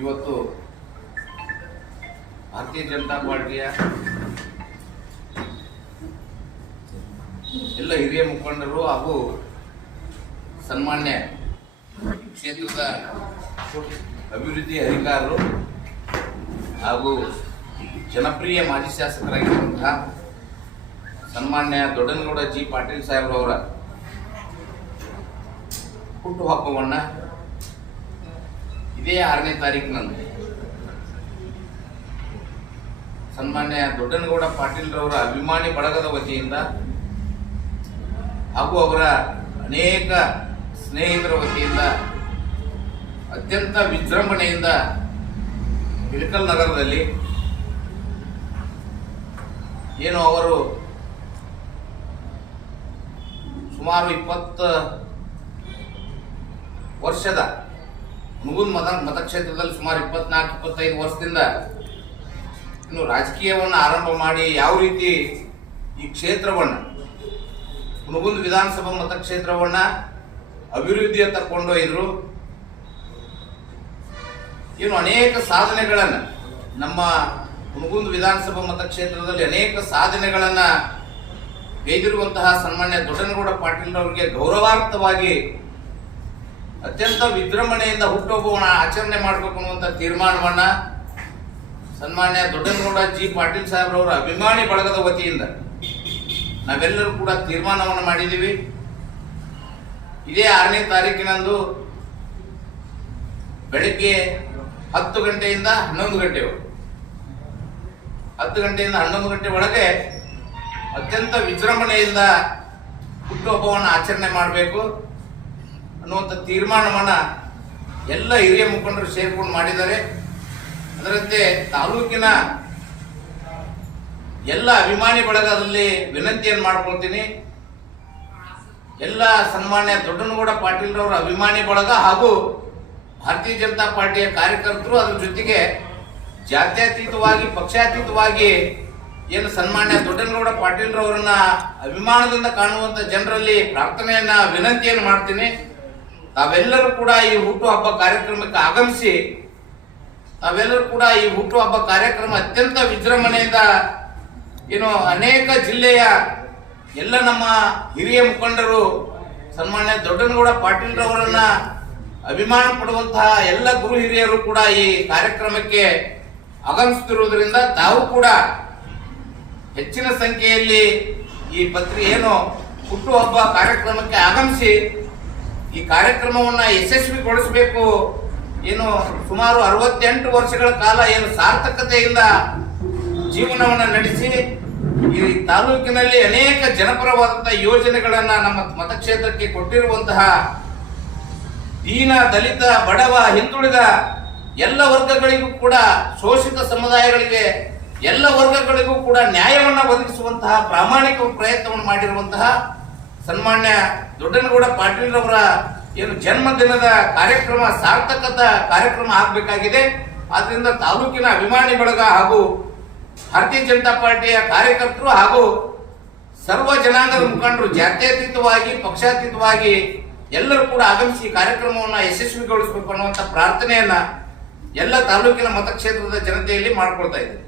ಇವತ್ತು ಭಾರತೀಯ ಜನತಾ ಪಾರ್ಟಿಯ ಎಲ್ಲ ಹಿರಿಯ ಮುಖಂಡರು ಹಾಗೂ ಸನ್ಮಾನ್ಯ ಕ್ಷೇತ್ರದ ಅಭಿವೃದ್ಧಿ ಅಧಿಕಾರರು ಹಾಗೂ ಜನಪ್ರಿಯ ಮಾಜಿ ಶಾಸಕರಾಗಿರುವಂತಹ ಸನ್ಮಾನ್ಯ ದೊಡ್ಡನಗೌಡ ಜಿ ಪಾಟೀಲ್ ಸಾಹೇಬ್ರವರ ಹುಟ್ಟುಹಬ್ಬವನ್ನು ಇದೇ 6ನೇ ತಾರೀಕಿನಂದು ಸನ್ಮಾನ್ಯ ದೊಡ್ಡನಗೌಡ ಪಾಟೀಲ್ರವರ ಅಭಿಮಾನಿ ಬಳಗದ ವತಿಯಿಂದ ಹಾಗೂ ಅವರ ಅನೇಕ ಸ್ನೇಹಿತರ ವತಿಯಿಂದ ಅತ್ಯಂತ ವಿಜೃಂಭಣೆಯಿಂದ ಇಳಕಲ್ ನಗರದಲ್ಲಿ ಏನು ಅವರು ಸುಮಾರು 20 ವರ್ಷದ ಮುಗುಂದ್ ಮತಕ್ಷೇತ್ರದಲ್ಲಿ ಸುಮಾರು 24-25 ವರ್ಷದಿಂದ ಇನ್ನು ರಾಜಕೀಯವನ್ನು ಆರಂಭ ಮಾಡಿ ಯಾವ ರೀತಿ ಈ ಕ್ಷೇತ್ರವನ್ನು ಮುಗುಂದ್ ವಿಧಾನಸಭಾ ಮತಕ್ಷೇತ್ರವನ್ನು ಅಭಿವೃದ್ಧಿಯತ್ತ ಕೊಂಡೊಯ್ದರು. ಏನು ಅನೇಕ ಸಾಧನೆಗಳನ್ನು ನಮ್ಮ ಮುಗುಂದ್ ವಿಧಾನಸಭಾ ಮತಕ್ಷೇತ್ರದಲ್ಲಿ ಅನೇಕ ಸಾಧನೆಗಳನ್ನು ಗೈದಿರುವಂತಹ ಸನ್ಮಾನ್ಯ ದೊಡ್ಡನಗೌಡ ಪಾಟೀಲ್ರವರಿಗೆ ಗೌರವಾರ್ಥವಾಗಿ ಅತ್ಯಂತ ವಿಜೃಂಭಣೆಯಿಂದ ಹುಟ್ಟುಹಬ್ಬವನ್ನು ಆಚರಣೆ ಮಾಡಬೇಕು ಅನ್ನುವಂಥ ತೀರ್ಮಾನವನ್ನ ಸನ್ಮಾನ್ಯ ದೊಡ್ಡನಗೌಡ ಜಿ ಪಾಟೀಲ್ ಸಾಹೇಬ್ರವರ ಅಭಿಮಾನಿ ಬಳಗದ ವತಿಯಿಂದ ನಾವೆಲ್ಲರೂ ಕೂಡ ತೀರ್ಮಾನವನ್ನು ಮಾಡಿದ್ದೀವಿ. ಇದೇ 6ನೇ ತಾರೀಕಿನಂದು ಬೆಳಗ್ಗೆ 10 ಗಂಟೆಯಿಂದ 11 ಗಂಟೆವರೆಗೆ 10 ಗಂಟೆಯಿಂದ 11 ಗಂಟೆ ಒಳಗೆ ಅತ್ಯಂತ ವಿಜೃಂಭಣೆಯಿಂದ ಹುಟ್ಟುಹಬ್ಬವನ್ನು ಆಚರಣೆ ಮಾಡಬೇಕು ಅನ್ನುವಂಥ ತೀರ್ಮಾನವನ್ನ ಎಲ್ಲ ಹಿರಿಯ ಮುಖಂಡರು ಸೇರ್ಕೊಂಡು ಮಾಡಿದ್ದಾರೆ. ಅದರಂತೆ ತಾಲೂಕಿನ ಎಲ್ಲ ಅಭಿಮಾನಿ ಬಳಗದಲ್ಲಿ ವಿನಂತಿಯನ್ನು ಮಾಡ್ಕೊಳ್ತೀನಿ. ಎಲ್ಲ ಸನ್ಮಾನ್ಯ ದೊಡ್ಡನಗೌಡ ಪಾಟೀಲ್ರವರ ಅಭಿಮಾನಿ ಬಳಗ ಹಾಗೂ ಭಾರತೀಯ ಜನತಾ ಪಾರ್ಟಿಯ ಕಾರ್ಯಕರ್ತರು ಅದರ ಜೊತೆಗೆ ಜಾತ್ಯತೀತವಾಗಿ ಪಕ್ಷಾತೀತವಾಗಿ ಏನು ಸನ್ಮಾನ್ಯ ದೊಡ್ಡನಗೌಡ ಪಾಟೀಲ್ರವರನ್ನ ಅಭಿಮಾನದಿಂದ ಕಾಣುವಂತ ಜನರಲ್ಲಿ ಪ್ರಾರ್ಥನೆಯನ್ನ ವಿನಂತಿಯನ್ನು ಮಾಡ್ತೀನಿ. ತಾವೆಲ್ಲರೂ ಕೂಡ ಈ ಹುಟ್ಟುಹಬ್ಬ ಕಾರ್ಯಕ್ರಮಕ್ಕೆ ಆಗಮಿಸಿ ತಾವೆಲ್ಲರೂ ಕೂಡ ಈ ಹುಟ್ಟುಹಬ್ಬ ಕಾರ್ಯಕ್ರಮ ಅತ್ಯಂತ ವಿಜೃಂಭಣೆಯಿಂದ ಏನು ಅನೇಕ ಜಿಲ್ಲೆಯ ಎಲ್ಲ ನಮ್ಮ ಹಿರಿಯ ಮುಖಂಡರು ಸನ್ಮಾನ್ಯ ದೊಡ್ಡನಗೌಡ ಪಾಟೀಲ್ರವರನ್ನ ಅಭಿಮಾನ ಪಡುವಂತಹ ಎಲ್ಲ ಗುರು ಹಿರಿಯರು ಕೂಡ ಈ ಕಾರ್ಯಕ್ರಮಕ್ಕೆ ಆಗಮಿಸುತ್ತಿರುವುದರಿಂದ ತಾವು ಕೂಡ ಹೆಚ್ಚಿನ ಸಂಖ್ಯೆಯಲ್ಲಿ ಈ ಏನು ಹುಟ್ಟುಹಬ್ಬ ಕಾರ್ಯಕ್ರಮಕ್ಕೆ ಆಗಮಿಸಿ ಈ ಕಾರ್ಯಕ್ರಮವನ್ನ ಯಶಸ್ವಿಗೊಳಿಸಬೇಕು. ಏನು ಸುಮಾರು 68 ವರ್ಷಗಳ ಕಾಲ ಏನು ಸಾರ್ಥಕತೆಯಿಂದ ಜೀವನವನ್ನು ನಡೆಸಿ ಈ ತಾಲೂಕಿನಲ್ಲಿ ಅನೇಕ ಜನಪರವಾದಂತಹ ಯೋಜನೆಗಳನ್ನ ನಮ್ಮ ಮತಕ್ಷೇತ್ರಕ್ಕೆ ಕೊಟ್ಟಿರುವಂತಹ ದೀನ ದಲಿತ ಬಡವ ಹಿಂದುಳಿದ ಎಲ್ಲ ವರ್ಗಗಳಿಗೂ ಕೂಡ ಶೋಷಿತ ಸಮುದಾಯಗಳಿಗೆ ಎಲ್ಲ ವರ್ಗಗಳಿಗೂ ಕೂಡ ನ್ಯಾಯವನ್ನ ಒದಗಿಸುವಂತಹ ಪ್ರಾಮಾಣಿಕ ಪ್ರಯತ್ನವನ್ನು ಮಾಡಿರುವಂತಹ ಸನ್ಮಾನ್ಯ ದೊಡ್ಡನಗೌಡ ಪಾಟೀಲ್ರವರ ಏನು ಜನ್ಮದಿನದ ಕಾರ್ಯಕ್ರಮ ಸಾರ್ಥಕತ ಕಾರ್ಯಕ್ರಮ ಆಗಬೇಕಾಗಿದೆ. ಆದ್ರಿಂದ ತಾಲೂಕಿನ ಅಭಿಮಾನಿ ಬಳಗ ಹಾಗೂ ಭಾರತೀಯ ಜನತಾ ಪಾರ್ಟಿಯ ಕಾರ್ಯಕರ್ತರು ಹಾಗೂ ಸರ್ವ ಜನಾಂಗದ ಮುಖಂಡರು ಜಾತ್ಯತೀತವಾಗಿ ಪಕ್ಷಾತೀತವಾಗಿ ಎಲ್ಲರೂ ಕೂಡ ಆಗಮಿಸಿ ಕಾರ್ಯಕ್ರಮವನ್ನು ಯಶಸ್ವಿಗೊಳಿಸಬೇಕು ಅನ್ನುವಂಥ ಪ್ರಾರ್ಥನೆಯನ್ನ ಎಲ್ಲ ತಾಲೂಕಿನ ಮತಕ್ಷೇತ್ರದ ಜನತೆಯಲ್ಲಿ ಮಾಡ್ಕೊಳ್ತಾ ಇದ್ದಾರೆ.